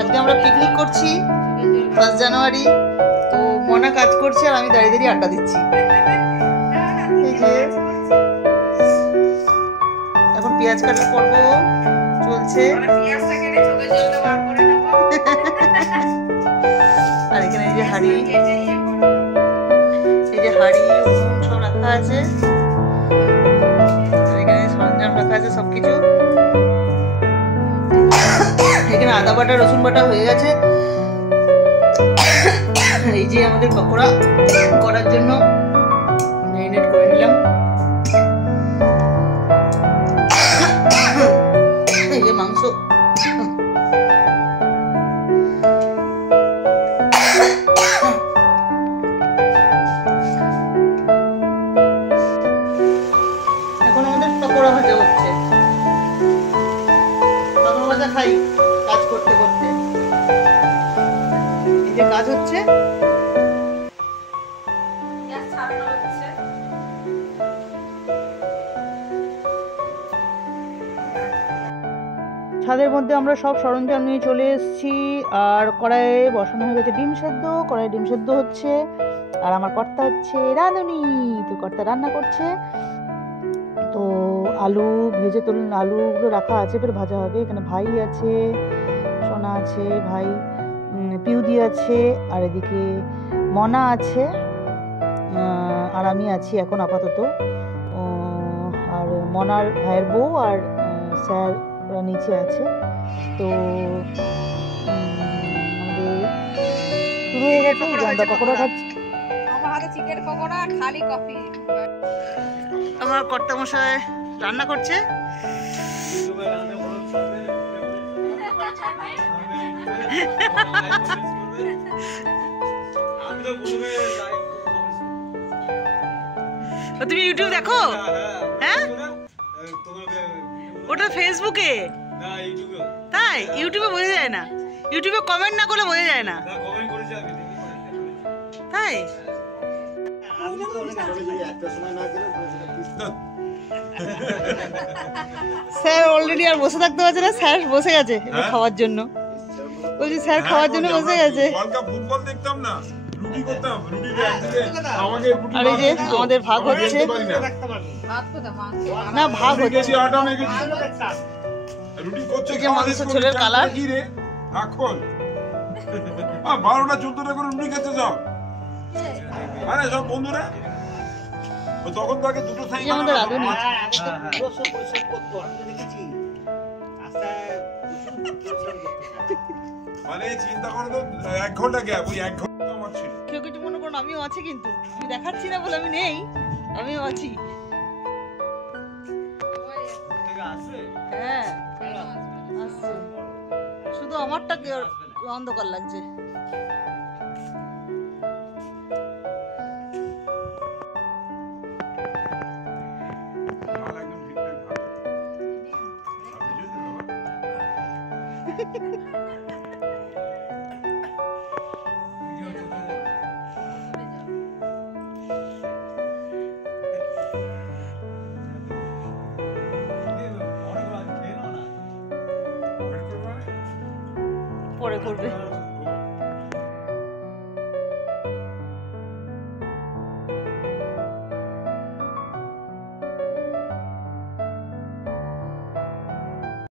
আজকে আমরা পিকনিক করছি 1 জানুয়ারি। তো মনা কাজ করছে আর আমি দাঁড়িয়ে দাঁড়িয়ে আড্ডা দিচ্ছি। এই যে এখন পেঁয়াজ কাটার পর্ব চলছে। আর এখানে এই যে হাঁড়ি, উনুন সব রাখা আছে। আর এখানে সরঞ্জাম রাখা আছে সবকিছু। এখানে আদা বাটা রসুন বাটা হয়ে গেছে। এই যে আমাদের পকোড়া করার জন্য ম্যারিনেট করে নিলাম। এই যে মাংস, এখন আমাদের পকোড়া ভাজা হচ্ছে। পকোড়া ভাজা খাই কাজ করতে করতে। এই যে কাজ হচ্ছে। ছাদের মধ্যে আমরা সব সরঞ্জাম নিয়ে চলে এসেছি। আর কড়াইয়ে বসানো হয়ে গেছে ডিম সেদ্ধ। কড়াইয়ে ডিম সেদ্ধ হচ্ছে। আর আমার কর্তা হচ্ছে রাঁধুনি। তো কর্তা রান্না করছে। তো আলু ভেজে তুলুন, আলুগুলো রাখা আছে, ফের ভাজা হবে। এখানে ভাই আছে, সোনা আছে, ভাই পিউদি আছে, আর এদিকে মনা আছে, আর আমি আছি এখন আপাতত। আর মনার ভাইয়ের বউ আর স্যার ওরা নিচে আছে। তো আমাদের শুরু হয়ে গেছে। আমরা পকোড়া খাচ্ছি। আমার হাতে চিকেন পকোড়া আর খালি কফি। আমার কর্তা মশাই রান্না করছে। তুমি ইউটিউব দেখো? হ্যাঁ, ওটা ফেসবুকে। তাই ইউটিউবে বোঝা যায় না? ইউটিউবে কমেন্ট না করলে বোঝা যায় না। তাই স্যার অলরেডি আর বসে থাকতে পারছে না। স্যার বসে গেছে খাওয়ার জন্য। বলছি স্যার খাওয়ার জন্য বসে গেছে। ফুটবল দেখতাম না, রুটি করতাম, রুটি আমাকে আর এই যে আমাদের ভাগ হচ্ছে না, ভাগ হচ্ছে। রুটি করছে এই যে মাংস ছোলের কালার। কি রে এখন 12টা 14টা করে রুটি খেতে যাও। আরে সব বন্ধুরা তখন তো আগে দুটো সাইজ আমাদের রাঁধুনি। মানে চিন্তা করে তো 1 ঘন্টা গ্যাপ, ওই 1 ঘন্টা আমার ছিল। কেউ কিছু মনে করুন, আমিও আছি কিন্তু। আমি দেখাচ্ছি না বলে আমি নেই, আমিও আছি। হ্যাঁ আসছে, শুধু আমারটা অন্ধকার লাগছে। পরে করবে।